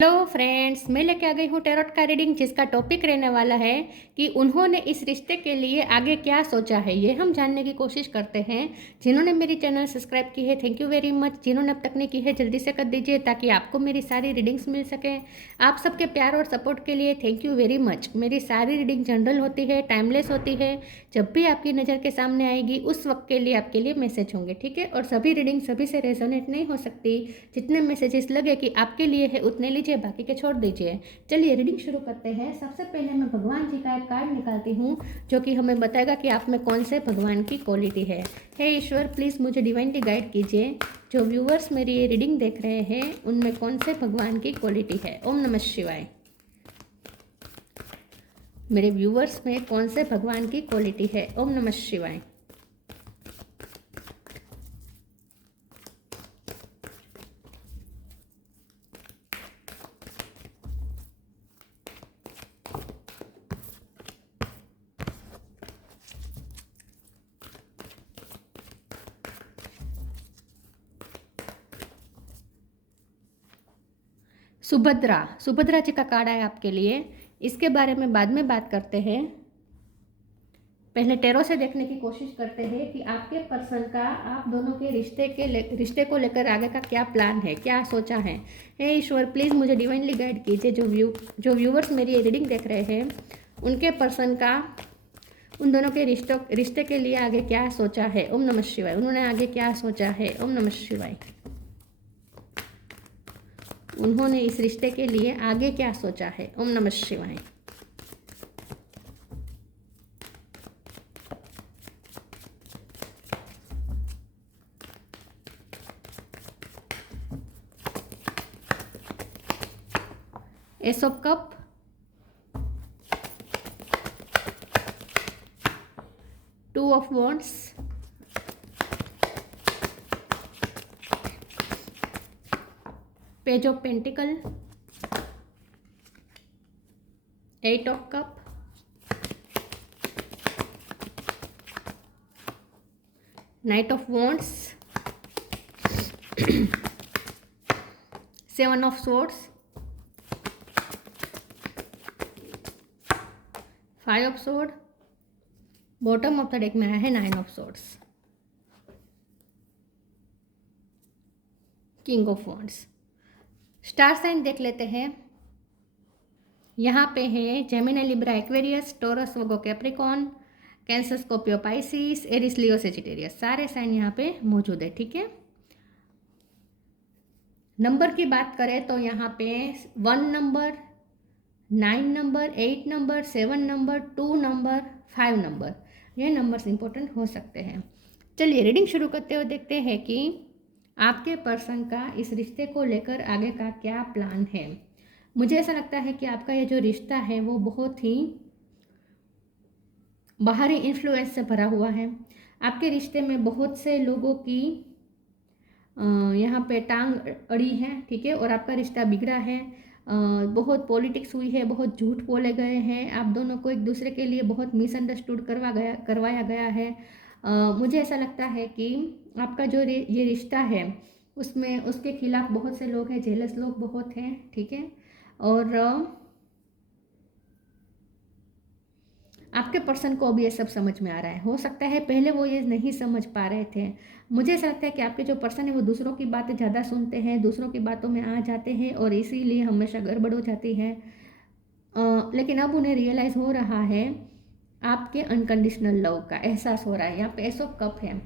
Hello friends, मैं लेके आ गई हूँ टैरोट का रीडिंग, जिसका टॉपिक रहने वाला है कि उन्होंने इस रिश्ते के लिए आगे क्या सोचा है। ये हम जानने की कोशिश करते हैं। जिन्होंने मेरी चैनल सब्सक्राइब की है, थैंक यू वेरी मच। जिन्होंने अब तक नहीं की है, जल्दी से कर दीजिए ताकि आपको मेरी सारी रीडिंग्स मिल सकें। आप सबके प्यार और सपोर्ट के लिए थैंक यू वेरी मच। मेरी सारी रीडिंग जनरल होती है, टाइमलेस होती है। जब भी आपकी नज़र के सामने आएगी उस वक्त के लिए आपके लिए मैसेज होंगे, ठीक है। और सभी रीडिंग सभी से रेजोनेट नहीं हो सकती। जितने मैसेजेस लगे कि आपके लिए है उतने लीजिए, बाकी के छोड़ दीजिए। चलिए रीडिंग शुरू करते हैं। सबसे पहले मैं भगवान जी का एक कार्ड निकालती हूँ जो कि हमें बताएगा कि आप में कौन से भगवान की क्वालिटी है। हे ईश्वर, प्लीज़ मुझे डिवाइनली गाइड कीजिए। जो व्यूअर्स मेरी ये रीडिंग देख रहे हैं उनमें कौन से भगवान की क्वालिटी है। ओम नमः शिवाय। मेरे व्यूअर्स में कौन से भगवान की क्वालिटी है। ओम नमः शिवाय। सुभद्रा जी का कार्ड आया आपके लिए। इसके बारे में बाद में बात करते हैं। पहले टैरो से देखने की कोशिश करते हैं कि आपके पर्सन का आप दोनों के रिश्ते को लेकर आगे का क्या प्लान है, क्या सोचा है। हे ईश्वर, प्लीज़ मुझे डिवाइनली गाइड कीजिए। जो व्यूवर्स मेरी ये रीडिंग देख रहे हैं उनके पर्सन का उन दोनों के रिश्ते के लिए आगे क्या सोचा है। ओम नमः शिवाय। उन्होंने आगे क्या सोचा है। ओम नमः शिवाय। उन्होंने इस रिश्ते के लिए आगे क्या सोचा है। ओम नमः शिवाय। Ace of cup, two of wands, page of pentacle, eight of cup, knight of wands, seven of swords, five of sword. Bottom of the deck में आया है nine of swords, king of wands. Star sign देख लेते हैं। यहाँ पे है Gemini, Libra, Aquarius, Taurus, Virgo, Capricorn, Cancer, Scorpio, Pisces, Aries, Leo, Sagittarius. सारे साइन यहाँ पे मौजूद है, ठीक है। नंबर की बात करें तो यहाँ पे 1 number, 9 number, 8 number, 7 number, 2 number, 5 number, ये नंबर्स इंपॉर्टेंट हो सकते हैं। चलिए रीडिंग शुरू करते हुए देखते हैं कि आपके पर्सन का इस रिश्ते को लेकर आगे का क्या प्लान है। मुझे ऐसा लगता है कि आपका ये जो रिश्ता है वो बहुत ही बाहरी इन्फ्लुएंस से भरा हुआ है। आपके रिश्ते में बहुत से लोगों की यहाँ पे टांग अड़ी है, ठीक है। और आपका रिश्ता बिगड़ा है। बहुत पॉलिटिक्स हुई है, बहुत झूठ बोले गए हैं। आप दोनों को एक दूसरे के लिए बहुत मिसअंडरस्टूड करवाया गया है। मुझे ऐसा लगता है कि आपका जो ये रिश्ता है उसमें उसके खिलाफ बहुत से लोग हैं, जेलस लोग बहुत हैं, ठीक है। और आपके पर्सन को अभी ये सब समझ में आ रहा है। हो सकता है पहले वो ये नहीं समझ पा रहे थे। मुझे ऐसा लगता है कि आपके जो पर्सन है वो दूसरों की बातें ज़्यादा सुनते हैं, दूसरों की बातों में आ जाते हैं और इसीलिए हमेशा गड़बड़ हो जाती है। लेकिन अब उन्हें रियलाइज़ हो रहा है, आपके अनकंडीशनल लव का एहसास हो रहा है। यहाँ पे एस ऑफ कप है,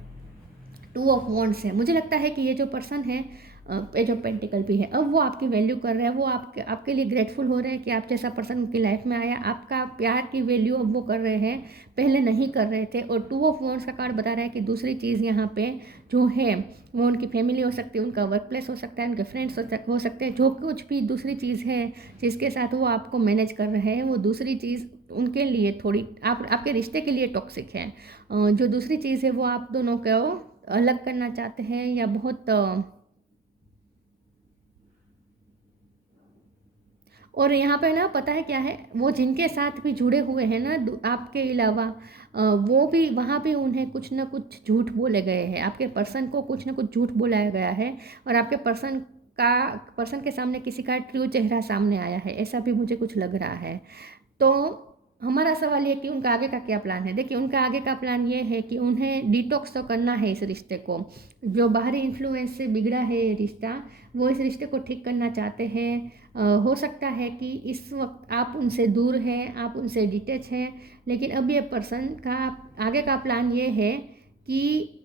टू ऑफ वॉन्ड्स है। मुझे लगता है कि ये जो पर्सन है, पेज ऑफ पेंटिकल भी है, अब वो आपकी वैल्यू कर रहा है। वो आपके लिए ग्रेटफुल हो रहे हैं कि आप जैसा पर्सन उनकी लाइफ में आया। आपका प्यार की वैल्यू अब वो कर रहे हैं, पहले नहीं कर रहे थे। और टू ऑफ वॉन्ड्स का कार्ड बता रहा है कि दूसरी चीज़ यहाँ पे जो है वो उनकी फैमिली हो सकती है, उनका वर्क प्लेस हो सकता है, उनके फ्रेंड्स हो सकते हैं। जो कुछ भी दूसरी चीज़ है जिसके साथ वो आपको मैनेज कर रहे हैं, वो दूसरी चीज़ उनके लिए थोड़ी आपके रिश्ते के लिए टॉक्सिक है। जो दूसरी चीज़ है वो आप दोनों को अलग करना चाहते हैं या बहुत और यहाँ पे ना पता है क्या है, वो जिनके साथ भी जुड़े हुए हैं ना आपके अलावा, वो भी वहाँ भी उन्हें कुछ ना कुछ झूठ बोले गए हैं। आपके पर्सन को कुछ ना कुछ झूठ बोलाया गया है और आपके पर्सन पर्सन के सामने किसी का ट्रू चेहरा सामने आया है, ऐसा भी मुझे कुछ लग रहा है। तो हमारा सवाल ये कि उनका आगे का क्या प्लान है। देखिए, उनका आगे का प्लान ये है कि उन्हें डिटॉक्स तो करना है इस रिश्ते को। जो बाहरी इन्फ्लुएंस से बिगड़ा है ये रिश्ता, वो इस रिश्ते को ठीक करना चाहते हैं। हो सकता है कि इस वक्त आप उनसे दूर हैं, आप उनसे डिटैच हैं, लेकिन अब ये पर्सन का आगे का प्लान ये है कि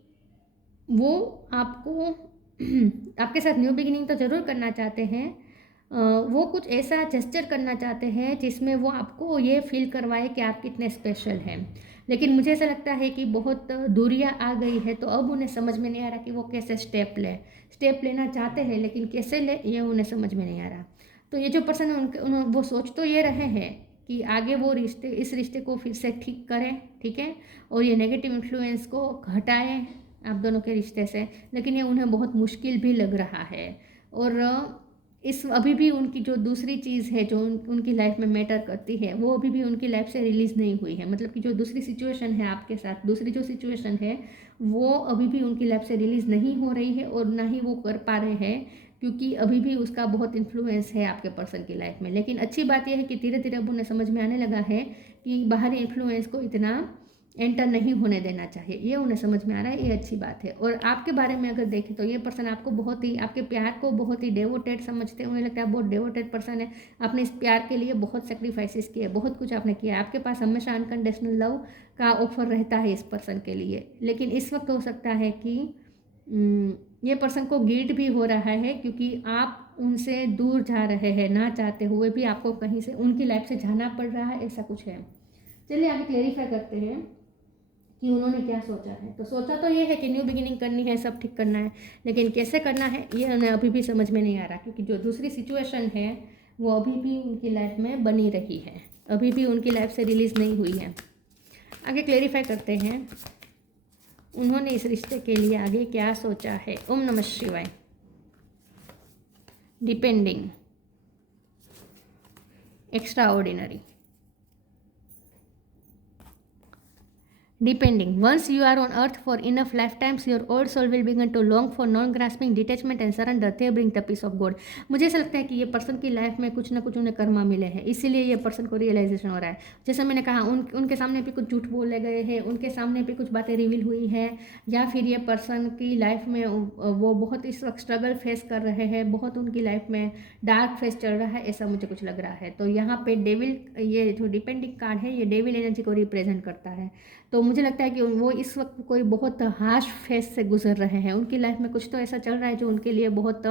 वो आपको आपके साथ न्यू बिगिनिंग तो ज़रूर करना चाहते हैं। वो कुछ ऐसा जेस्चर करना चाहते हैं जिसमें वो आपको ये फील करवाए कि आप कितने स्पेशल हैं। लेकिन मुझे ऐसा लगता है कि बहुत दूरियां आ गई है, तो अब उन्हें समझ में नहीं आ रहा कि वो कैसे स्टेप लेना चाहते हैं, लेकिन कैसे ले ये उन्हें समझ में नहीं आ रहा। तो ये जो पर्सन है वो सोच तो ये रहे हैं कि आगे वो इस रिश्ते को फिर से ठीक करें, ठीक है, और ये नेगेटिव इन्फ्लुएंस को हटाएं आप दोनों के रिश्ते से, लेकिन ये उन्हें बहुत मुश्किल भी लग रहा है। और इस अभी भी उनकी जो दूसरी चीज़ है जो उनकी लाइफ में मैटर करती है, वो अभी भी उनकी लाइफ से रिलीज़ नहीं हुई है। मतलब कि जो दूसरी सिचुएशन है आपके साथ, दूसरी जो सिचुएशन है वो अभी भी उनकी लाइफ से रिलीज़ नहीं हो रही है, और ना ही वो कर पा रहे हैं, क्योंकि अभी भी उसका बहुत इन्फ्लुएंस है आपके पर्सन की लाइफ में। लेकिन अच्छी बात यह है कि धीरे धीरे अब उन्हें समझ में आने लगा है कि बाहरी इन्फ्लुएंस को इतना एंटर नहीं होने देना चाहिए, ये उन्हें समझ में आ रहा है, ये अच्छी बात है। और आपके बारे में अगर देखें तो ये पर्सन आपको बहुत ही, आपके प्यार को बहुत ही डेवोटेड समझते हैं। उन्हें लगता है बहुत डेवोटेड पर्सन है, आपने इस प्यार के लिए बहुत सेक्रीफाइसेस किए, बहुत कुछ आपने किया। आपके पास हमेशा अनकंडीशनल लव का ऑफर रहता है इस पर्सन के लिए। लेकिन इस वक्त हो सकता है कि ये पर्सन को गिल्ट भी हो रहा है, क्योंकि आप उनसे दूर जा रहे हैं, ना चाहते हुए भी आपको कहीं से उनकी लाइफ से जाना पड़ रहा है, ऐसा कुछ है। चलिए आगे क्लेरिफाई करते हैं कि उन्होंने क्या सोचा है। तो सोचा तो ये है कि न्यू बिगिनिंग करनी है, सब ठीक करना है, लेकिन कैसे करना है ये उन्हें अभी भी समझ में नहीं आ रहा, क्योंकि जो दूसरी सिचुएशन है वो अभी भी उनकी लाइफ में बनी रही है, अभी भी उनकी लाइफ से रिलीज़ नहीं हुई है। आगे क्लेरिफाई करते हैं उन्होंने इस रिश्ते के लिए आगे क्या सोचा है। ओम नमः शिवाय। Depending, extra ordinary. Depending. Once you are on earth for enough lifetimes, your old soul will begin to long for non-grasping detachment and surrender. They bring the peace of God. मुझे ऐसा लगता है कि ये पर्सन की life में कुछ ना कुछ उन्हें कर्मा मिले हैं, इसीलिए ये पर्सन को रियलाइजेशन हो रहा है। जैसे मैंने कहा, उनके सामने भी कुछ झूठ बोले गए हैं, उनके सामने भी कुछ बातें रिवील हुई है, या फिर ये पर्सन की लाइफ में वो बहुत इस वक्त स्ट्रगल फेस कर रहे हैं, बहुत उनकी लाइफ में डार्क फेस चल रहा है, ऐसा मुझे कुछ लग रहा है। तो यहाँ पे डेविल, ये जो डिपेंडिंग कार्ड है, ये डेविल एनर्जी को रिप्रेजेंट करता है। तो मुझे लगता है कि वो इस वक्त कोई बहुत हार्श फेस से गुजर रहे हैं, उनकी लाइफ में कुछ तो ऐसा चल रहा है जो उनके लिए बहुत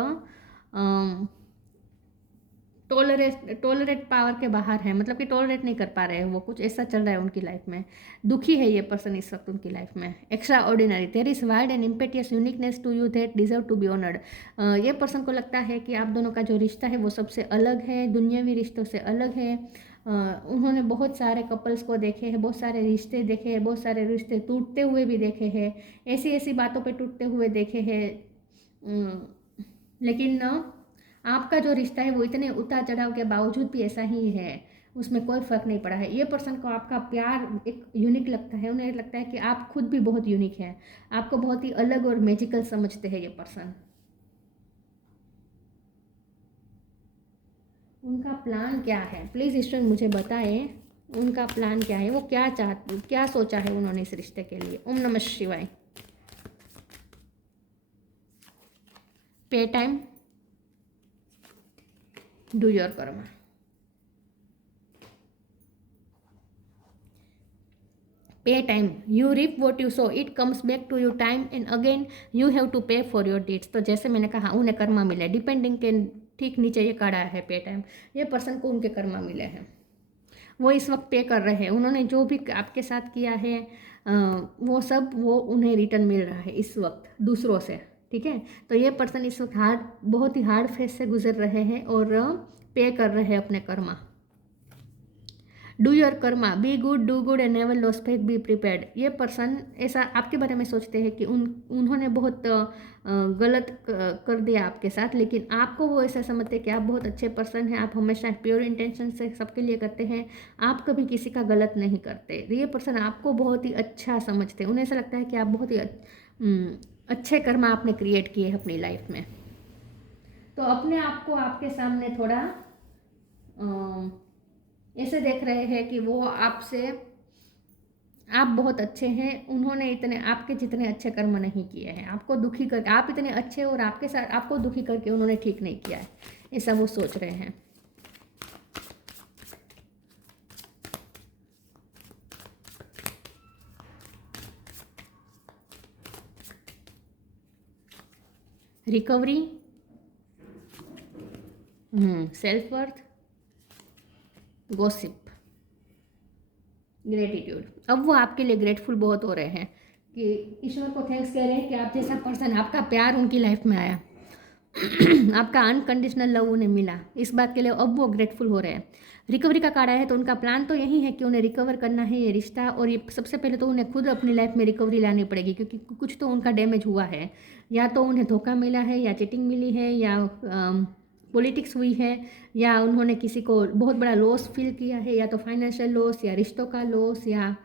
टॉलरेट पावर के बाहर है, मतलब कि टॉलरेट नहीं कर पा रहे हैं, वो कुछ ऐसा चल रहा है उनकी लाइफ में। दुखी है ये पर्सन इस वक्त उनकी लाइफ में। Extraordinary, there is wide and impetuous uniqueness to you that deserve to be honoured. ये पर्सन को लगता है कि आप दोनों का जो रिश्ता है वो सबसे अलग है, दुनियावी रिश्तों से अलग है। उन्होंने बहुत सारे कपल्स को देखे हैं, बहुत सारे रिश्ते देखे हैं, बहुत सारे रिश्ते टूटते हुए भी देखे हैं, ऐसी ऐसी बातों पे टूटते हुए देखे हैं। लेकिन आपका जो रिश्ता है वो इतने उतार चढ़ाव के बावजूद भी ऐसा ही है, उसमें कोई फ़र्क नहीं पड़ा है। ये पर्सन को आपका प्यार एक यूनिक लगता है, उन्हें लगता है कि आप खुद भी बहुत यूनिक हैं, आपको बहुत ही अलग और मैजिकल समझते हैं ये पर्सन। उनका प्लान क्या है, प्लीज़ स्टूडेंट मुझे बताएं, उनका प्लान क्या है, वो क्या सोचा है उन्होंने इस रिश्ते के लिए। ओम नमः शिवाय। पे time, do your karma. Pay time, you reap what you sow, it comes back to your time and again you have to pay for your deeds. तो जैसे मैंने कहा, उन्हें कर्मा मिले, डिपेंडिंग के ठीक नीचे ये कड़ा है पे टाइम, ये पर्सन को उनके कर्मा मिले हैं, वो इस वक्त पे कर रहे हैं। उन्होंने जो भी आपके साथ किया है वो सब वो उन्हें रिटर्न मिल रहा है इस वक्त दूसरों से, ठीक है। तो ये पर्सन इस वक्त बहुत ही हार्ड फेस से गुजर रहे हैं और पे कर रहे हैं अपने Karma. Do your Karma, be good, do good and never loss faith, be prepared. ये पर्सन ऐसा आपके बारे में सोचते हैं कि उन्होंने बहुत गलत कर दिया आपके साथ, लेकिन आपको वो ऐसा समझते हैं कि आप बहुत अच्छे पर्सन हैं, आप हमेशा प्योर इंटेंशन से सबके लिए करते हैं, आप कभी किसी का गलत नहीं करते। ये पर्सन आपको बहुत ही अच्छा समझते हैं, उन्हें ऐसा लगता है कि आप बहुत ही अच्छे कर्मा आपने क्रिएट किए हैं अपनी लाइफ में। तो अपने आप को आपके सामने थोड़ा ऐसे देख रहे हैं कि वो आपसे, आप बहुत अच्छे हैं, उन्होंने इतने आपके जितने अच्छे कर्म नहीं किए हैं, आपको दुखी करके, आप इतने अच्छे और आपके साथ आपको दुखी करके उन्होंने ठीक नहीं किया है, ऐसा वो सोच रहे हैं। Recovery, self worth, gossip, gratitude. अब वो आपके लिए ग्रेटफुल बहुत हो रहे हैं कि ईश्वर को थैंक्स कह रहे हैं कि आप जैसा पर्सन, आपका प्यार उनकी लाइफ में आया, आपका अनकंडीशनल लव उन्हें मिला, इस बात के लिए अब वो ग्रेटफुल हो रहे हैं। रिकवरी का कार्ड है तो उनका प्लान तो यही है कि उन्हें रिकवर करना है ये रिश्ता, और ये सबसे पहले तो उन्हें खुद अपनी लाइफ में रिकवरी लानी पड़ेगी, क्योंकि कुछ तो उनका डैमेज हुआ है, या तो उन्हें धोखा मिला है, या चीटिंग मिली है, या पॉलिटिक्स हुई है, या उन्होंने किसी को बहुत बड़ा लॉस फील किया है, या तो फाइनेंशियल लॉस, या रिश्तों का लॉस, या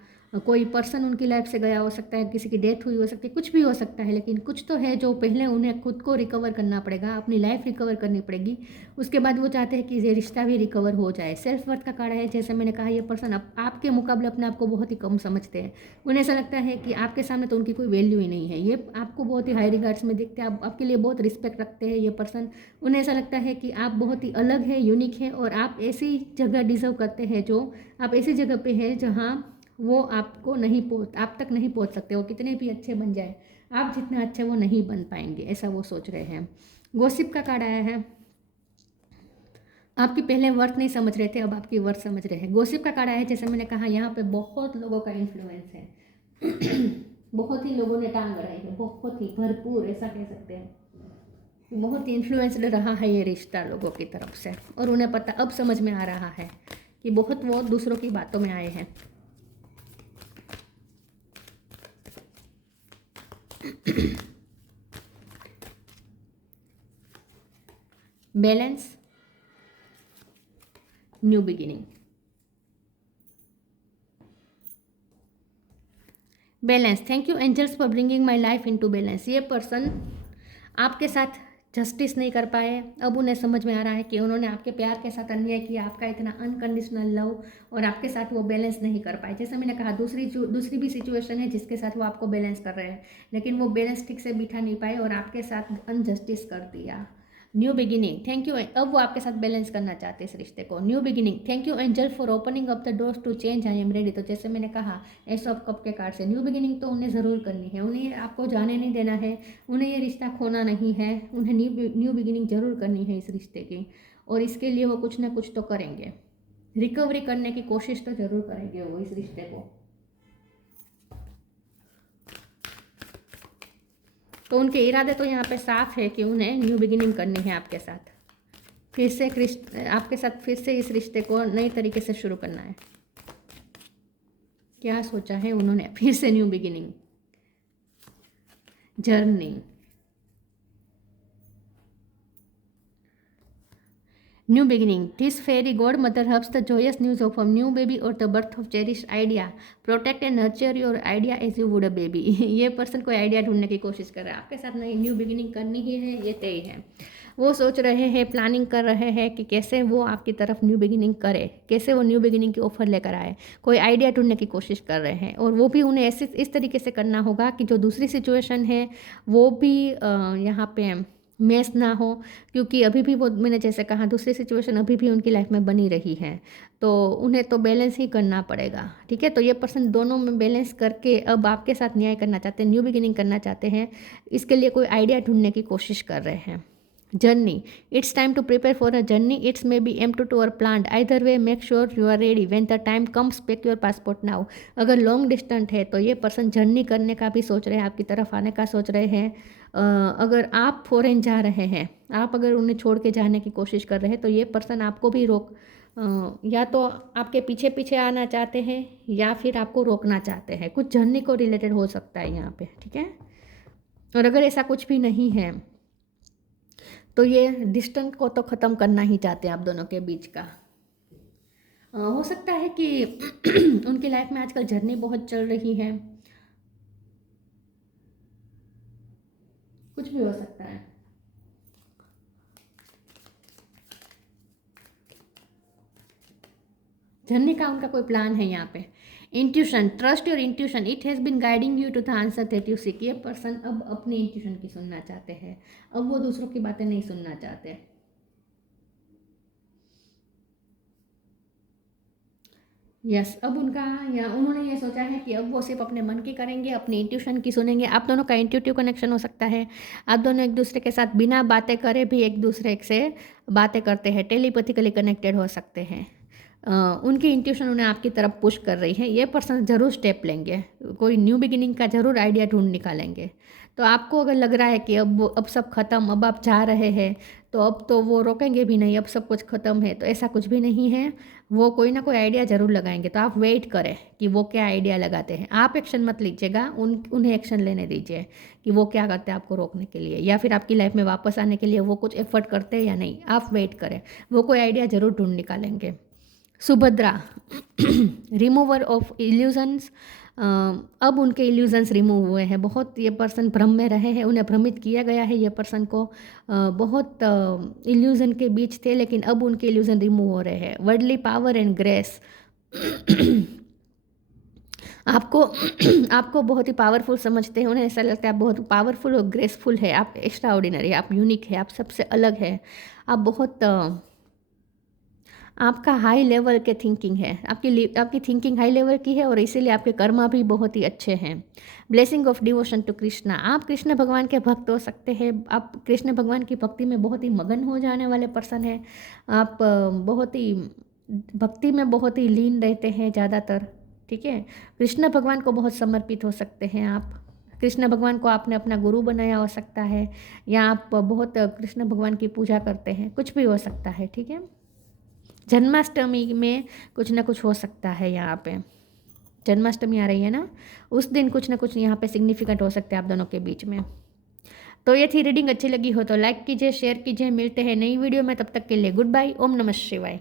कोई पर्सन उनकी लाइफ से गया हो सकता है, किसी की डेथ हुई हो सकती है, कुछ भी हो सकता है, लेकिन कुछ तो है जो पहले उन्हें खुद को रिकवर करना पड़ेगा, अपनी लाइफ रिकवर करनी पड़ेगी, उसके बाद वो चाहते हैं कि ये रिश्ता भी रिकवर हो जाए। सेल्फ वर्थ का कार्ड है, जैसे मैंने कहा, ये पर्सन आपके मुकाबले अपने आप को बहुत ही कम समझते हैं, उन्हें ऐसा लगता है कि आपके सामने तो उनकी कोई वैल्यू ही नहीं है, ये आपको बहुत ही हाई रिगार्ड्स में देखते हैं, आपके लिए बहुत रिस्पेक्ट रखते हैं ये पर्सन, उन्हें ऐसा लगता है कि आप बहुत ही अलग है, यूनिक है, और आप ऐसी जगह डिजर्व करते हैं, जो आप ऐसी जगह पे है जहाँ वो आपको नहीं पहुँच, आप तक नहीं पहुँच सकते, वो कितने भी अच्छे बन जाए, आप जितना अच्छे वो नहीं बन पाएंगे, ऐसा वो सोच रहे हैं। गॉसिप का कार्ड आया है, आपकी पहले वर्थ नहीं समझ रहे थे, अब आपकी वर्थ समझ रहे हैं। गॉसिप का कार्ड आया है, जैसे मैंने कहा, यहाँ पे बहुत लोगों का इन्फ्लुएंस है, बहुत ही लोगों ने टांग अड़ाई है, बहुत ही भरपूर, ऐसा कह सकते हैं, बहुत इन्फ्लुएंस्ड रहा है ये रिश्ता लोगों की तरफ से, और उन्हें पता अब समझ में आ रहा है कि बहुत वो दूसरों की बातों में आए हैं। Balance, new beginning. Balance, thank you angels for bringing my life into balance. ये पर्सन आपके साथ जस्टिस नहीं कर पाए, अब उन्हें समझ में आ रहा है कि उन्होंने आपके प्यार के साथ अन्याय किया, आपका इतना अनकंडीशनल लव, और आपके साथ वो बैलेंस नहीं कर पाए। जैसे मैंने कहा, दूसरी भी सिचुएशन है जिसके साथ वो आपको बैलेंस कर रहे हैं, लेकिन वो बैलेंस ठीक से बिठा नहीं पाए और आपके साथ अनजस्टिस कर दिया। न्यू बिगिनिंग, थैंक यू, अब वो आपके साथ बैलेंस करना चाहते हैं इस रिश्ते को। New beginning, thank you angel for opening up the doors to change, I am ready. तो जैसे मैंने कहा, एस ऑफ कप के कार्ड से न्यू बिगिनिंग तो उन्हें ज़रूर करनी है, उन्हें आपको जाने नहीं देना है, उन्हें ये रिश्ता खोना नहीं है, उन्हें न्यू बिगिनिंग जरूर करनी है इस रिश्ते की, और इसके लिए वो कुछ ना कुछ तो करेंगे, रिकवरी करने की कोशिश तो जरूर करेंगे वो इस रिश्ते को। तो उनके इरादे तो यहाँ पे साफ है कि उन्हें न्यू बिगिनिंग करनी है आपके साथ, फिर से आपके साथ फिर से इस रिश्ते को नई तरीके से शुरू करना है। क्या सोचा है उन्होंने, फिर से new beginning, journey, new beginning, this fairy god mother hubs the joyous news of a new baby और the birth of cherish idea, protect and nurture your idea as you would a baby. ये person कोई idea ढूंढने की कोशिश कर रहा है, आपके साथ नई न्यू बिगिनिंग करनी ही है, ये तय है। वो सोच रहे हैं, प्लानिंग कर रहे हैं कि कैसे वो आपकी तरफ न्यू बिगिनिंग करे, कैसे वो न्यू बिगिनिंग की ऑफर लेकर आए, कोई आइडिया ढूंढने की कोशिश कर रहे हैं, और वो भी उन्हें ऐसे इस तरीके से करना होगा कि जो दूसरी सिचुएशन है वो भी यहाँ पे मैच ना हो, क्योंकि अभी भी वो, मैंने जैसे कहा, दूसरी सिचुएशन अभी भी उनकी लाइफ में बनी रही है, तो उन्हें तो बैलेंस ही करना पड़ेगा। ठीक है, तो ये पर्सन दोनों में बैलेंस करके अब आपके साथ न्याय करना चाहते हैं, न्यू बिगिनिंग करना चाहते हैं, इसके लिए कोई आइडिया ढूंढने की कोशिश कर रहे हैं। Journey, it's time to prepare for a journey, it's may be aim to or plan, either way make sure you are ready when the time comes, pack your passport now. अगर long distance है तो ये person journey करने का भी सोच रहे हैं, आपकी तरफ आने का सोच रहे हैं। अगर आप फॉरेन जा रहे हैं, आप अगर उन्हें छोड़ के जाने की कोशिश कर रहे हैं, तो ये पर्सन आपको भी या तो आपके पीछे पीछे आना चाहते हैं, या फिर आपको रोकना चाहते हैं, कुछ जर्नी को रिलेटेड हो सकता है यहाँ पे। ठीक है, और अगर ऐसा कुछ भी नहीं है तो ये डिस्टेंस को तो ख़त्म करना ही चाहते हैं आप दोनों के बीच का। हो सकता है कि उनकी लाइफ में आजकल जर्नी बहुत चल रही है, कुछ भी हो सकता है। जानने का उनका कोई प्लान है यहाँ पे। Intuition, trust your intuition, it has been guiding you to the answer that you seek. ये पर्सन अब अपने इंट्यूशन की सुनना चाहते हैं, अब वो दूसरों की बातें नहीं सुनना चाहते। यस, अब उनका या उन्होंने ये सोचा है कि अब वो सिर्फ अपने मन की करेंगे, अपनी इंट्यूशन की सुनेंगे। आप दोनों का इंट्यूटिव कनेक्शन हो सकता है, आप दोनों एक दूसरे के साथ बिना बातें करे भी एक दूसरे से बातें करते हैं, टेलीपैथिकली कनेक्टेड हो सकते हैं। उनकी इंट्यूशन उन्हें आपकी तरफ पुश कर रही है। ये पर्सन ज़रूर स्टेप लेंगे, कोई न्यू बिगिनिंग का ज़रूर आइडिया ढूंढ निकालेंगे। तो आपको अगर लग रहा है कि अब सब ख़त्म, अब आप जा रहे हैं, तो अब तो वो रोकेंगे भी नहीं, अब सब कुछ ख़त्म है, तो ऐसा कुछ भी नहीं है। वो कोई ना कोई आइडिया ज़रूर लगाएंगे, तो आप वेट करें कि वो क्या आइडिया लगाते हैं। आप एक्शन मत लीजिएगा, उन्हें एक्शन लेने दीजिए कि वो क्या करते हैं आपको रोकने के लिए, या फिर आपकी लाइफ में वापस आने के लिए वो कुछ एफर्ट करते हैं या नहीं। आप वेट करें, वो कोई आइडिया ज़रूर ढूंढ निकालेंगे। सुभद्रा, रिमूवर ऑफ इल्यूजन्स, अब उनके इल्यूजन्स रिमूव हुए हैं। बहुत ये पर्सन भ्रम में रहे हैं, उन्हें भ्रमित किया गया है। ये पर्सन को बहुत इल्यूजन के बीच थे, लेकिन अब उनके इल्यूजन रिमूव हो रहे हैं। वर्डली पावर एंड ग्रेस, आपको आपको बहुत ही पावरफुल समझते हैं, उन्हें ऐसा लगता है आप बहुत पावरफुल और ग्रेसफुल है, आप एक्स्ट्रा ऑर्डिनरी, आप यूनिक है, आप सबसे अलग है, आप बहुत आपका हाई लेवल के थिंकिंग है, आपकी थिंकिंग हाई लेवल की है और इसीलिए आपके कर्मा भी बहुत ही अच्छे हैं। Blessing of devotion to Krishna, आप कृष्ण भगवान के भक्त हो सकते हैं, आप कृष्ण भगवान की भक्ति में बहुत ही मगन हो जाने वाले पर्सन हैं। आप बहुत ही भक्ति में बहुत ही लीन रहते हैं ज़्यादातर, ठीक है। कृष्ण भगवान को बहुत समर्पित हो सकते हैं आप, कृष्ण भगवान को आपने अपना गुरु बनाया हो सकता है, या आप बहुत कृष्ण भगवान की पूजा करते हैं, कुछ भी हो सकता है, ठीक है। जन्माष्टमी में कुछ ना कुछ हो सकता है, यहाँ पे जन्माष्टमी आ रही है ना, उस दिन कुछ ना कुछ यहाँ पे सिग्निफिकेंट हो सकते हैं आप दोनों के बीच में। तो ये थी रीडिंग, अच्छी लगी हो तो लाइक कीजिए, शेयर कीजिए। मिलते हैं नई वीडियो में, तब तक के लिए गुड बाय। ओम नमः शिवाय।